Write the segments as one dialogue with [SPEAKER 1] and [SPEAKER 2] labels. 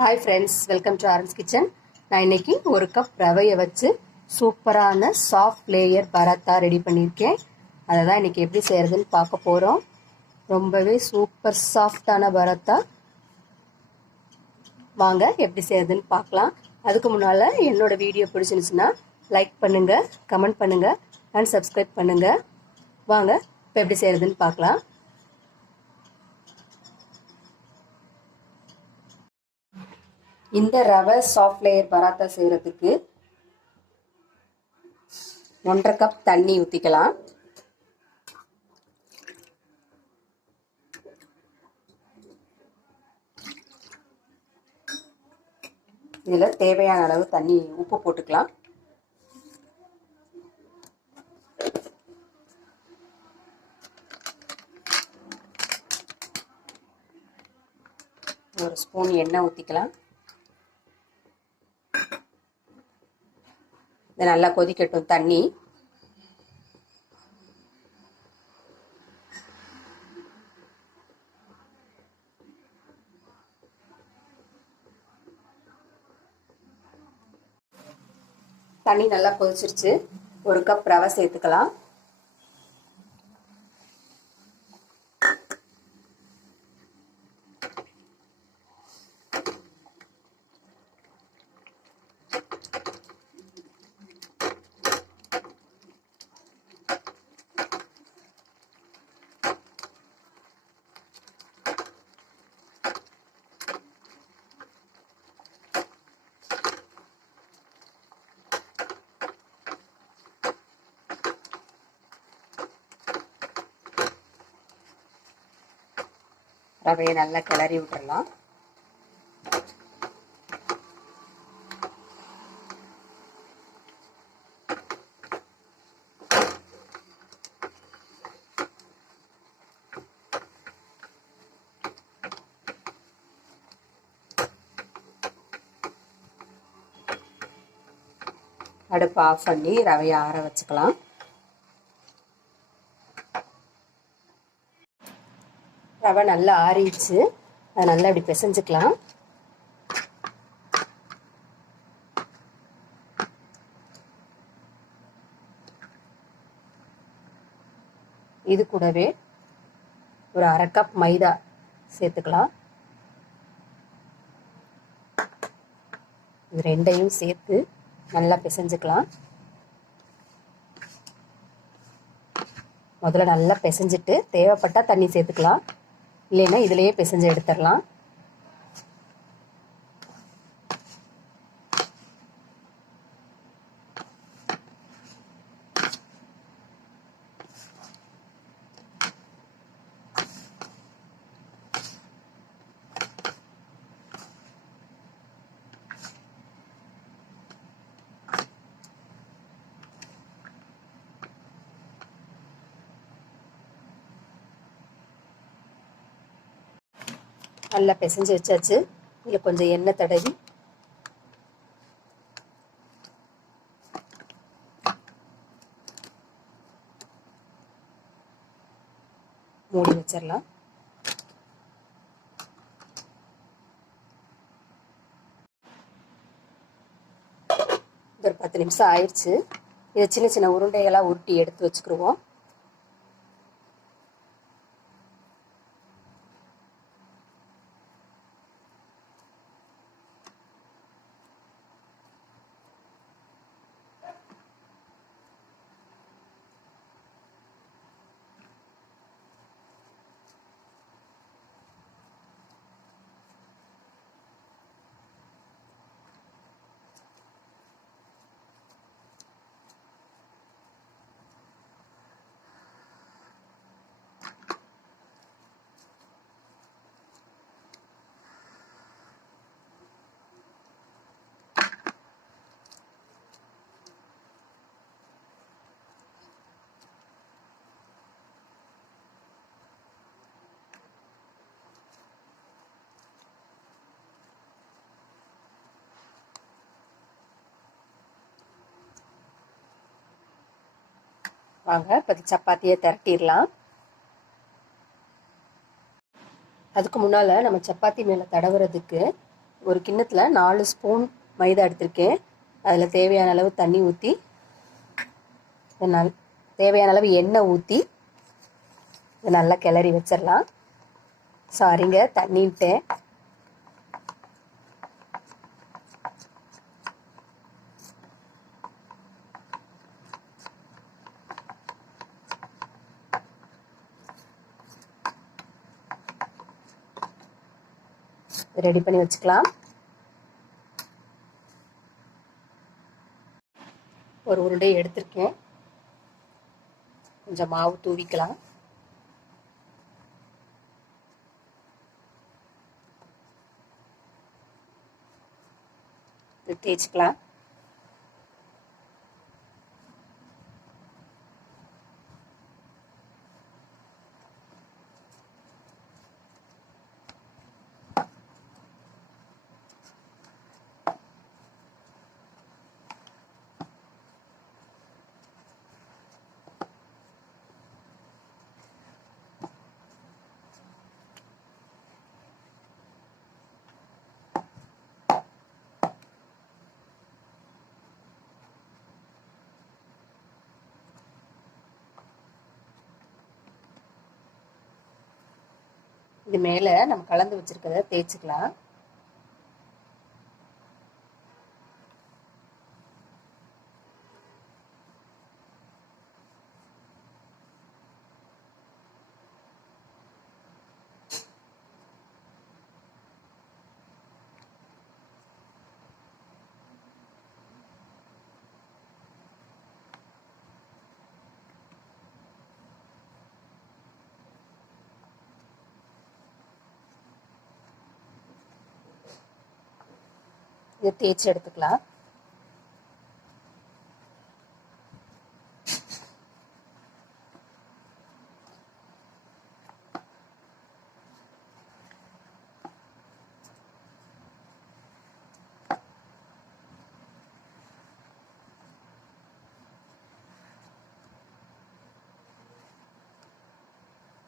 [SPEAKER 1] Hi friends welcome to Aaran's kitchen நான் இன்னைக்கு ஒரு கப் ரவையை வச்சு சூப்பரான சாஃப்ட் லேயர் பராத்தா ரெடி பண்ணியிருக்கேன். அதை தான் இன்றைக்கி எப்படி செய்கிறதுன்னு பார்க்க போகிறோம் ரொம்பவே சூப்பர் சாஃப்டான பராத்தா. வாங்க எப்படி செய்கிறதுன்னு பார்க்கலாம். அதுக்கு முன்னால் என்னோடய வீடியோ பிடிச்சிருந்துச்சுன்னா லைக் பண்ணுங்கள் கமெண்ட் பண்ணுங்கள் அண்ட் சப்ஸ்கிரைப் பண்ணுங்கள் வாங்க இப்போ எப்படி செய்கிறதுன்னு பார்க்கலாம். இந்த ரவை சாஃப்ட் லேயர் பராத்தா செய்கிறதுக்கு ஒன்றரை கப் தண்ணி ஊற்றிக்கலாம் இதில் தேவையான அளவு தண்ணி உப்பு போட்டுக்கலாம். ஒரு ஸ்பூன் எண்ணெய் ஊற்றிக்கலாம் இது நல்லா கொதிக்கட்டும் தண்ணி. தண்ணி நல்லா கொதிச்சிருச்சு. ஒரு கப் ரவை சேர்த்துக்கலாம். ரவையை நல்லா கிளறி விட்டுடலாம் அடுப்பு ஆஃப் பண்ணி ரவையை ஆற வச்சுக்கலாம். ரவை நல்லா ஆறிடுச்சு. அதை நல்லா இப்படி பிசைஞ்சுக்கலாம். இது கூடவே ஒரு அரை கப் மைதா சேர்த்துக்கலாம். இது ரெண்டையும் சேர்த்து நல்லா பிசைஞ்சுக்கலாம். முதல்ல நல்லா பிசைஞ்சிட்டு தேவைப்பட்டால் தண்ணி சேர்த்துக்கலாம். இல்லைன்னா இதுலேயே பிசைஞ்சு எடுத்துடலாம். நல்லா பிசைஞ்சு வச்சாச்சு. இதில் கொஞ்சம் எண்ணெய் தடவி. மூடி வச்சிடலாம். ஒரு பத்து நிமிஷம் ஆயிடுச்சு. இதை சின்ன சின்ன உருண்டைகளாக உருட்டி எடுத்து வச்சுக்கிடுவோம் வாங்க இப்போ சப்பாத்தியை திரட்டிடலாம். அதுக்கு முன்னால் நம்ம சப்பாத்தி மேலே தடவுறதுக்கு ஒரு கிண்ணத்தில் நாலு ஸ்பூன் மைதா எடுத்திருக்கேன். அதில் தேவையான அளவு தண்ணி ஊற்றி நல் தேவையான அளவு எண்ணெய் ஊற்றி இதை நல்லா கிளறி வச்சிடலாம். சாரிங்க தண்ணின்ட்டேன். ரெடி பண்ணி வச்சுக்கலாம். ஒரு உருண்டை எடுத்திருக்கேன். கொஞ்சம் மாவு தூவிக்கலாம். தேய்ச்சிக்கலாம். இது மேலே நம்ம கலந்து வச்சிருக்கிறத தேய்ச்சிக்கலாம். இது தேய்ச்சி எடுத்துக்கலாம்.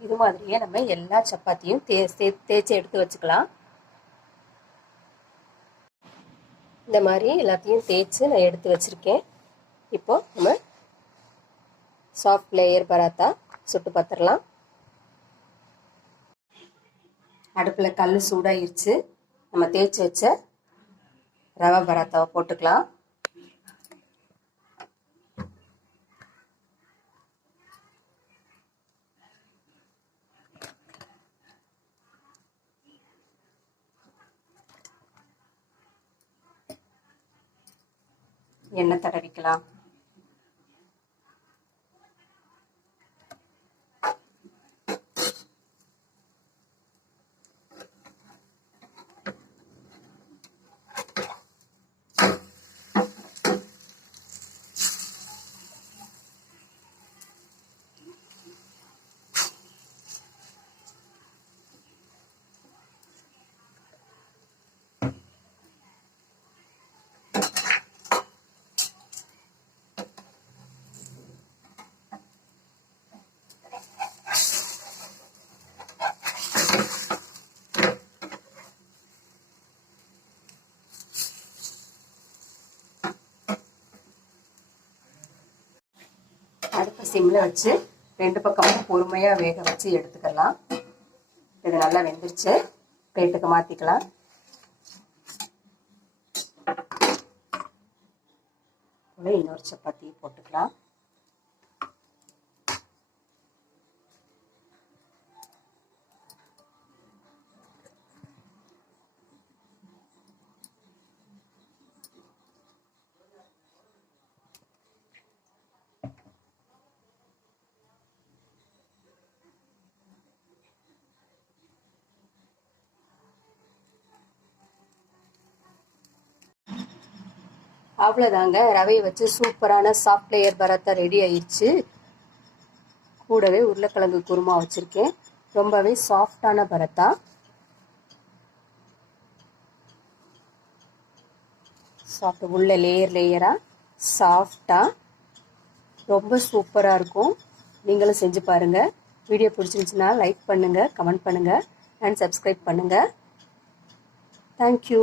[SPEAKER 1] இது மாதிரியே நம்ம எல்லா சப்பாத்தியும் தே தேய்ச்சி எடுத்து வச்சுக்கலாம். இந்த மாதிரி எல்லாத்தையும் தேய்ச்சி நான் எடுத்து வச்சுருக்கேன். இப்போது நம்ம சாஃப்ட் லேயர் பராத்தா சுட்டு பார்த்துடலாம் அடுப்பில் கல் சூடாயிருச்சு. நம்ம தேய்ச்சி வச்ச ரவை பராத்தாவை போட்டுக்கலாம். எண்ணெய் தடவிக்கலாம். அடுப்பை சிம்மில் வச்சு ரெண்டு பக்கமும் பொறுமையாக வேக வச்சு எடுத்துக்கலாம். இது நல்லா வெந்துருச்சு. பிளேட்டுக்கு மாற்றிக்கலாம் இன்னொரு சப்பாத்தி போட்டுக்கலாம். அவ்வளோதாங்க ரவையை வச்சு சூப்பரான சாஃப்ட் லேயர் பரத்தா ரெடி ஆயிடுச்சு. கூடவே உருளைக்கிழங்கு குருமா வச்சுருக்கேன். ரொம்பவே சாஃப்டான பரத்தா. சாஃப்ட் உள்ள லேயர் லேயராக சாஃப்டாக ரொம்ப சூப்பராக இருக்கும். நீங்களும் செஞ்சு பாருங்கள் வீடியோ பிடிச்சிருந்துச்சுன்னா லைக் பண்ணுங்கள் கமெண்ட் பண்ணுங்கள் அண்ட் சப்ஸ்கிரைப் பண்ணுங்கள் தேங்க்யூ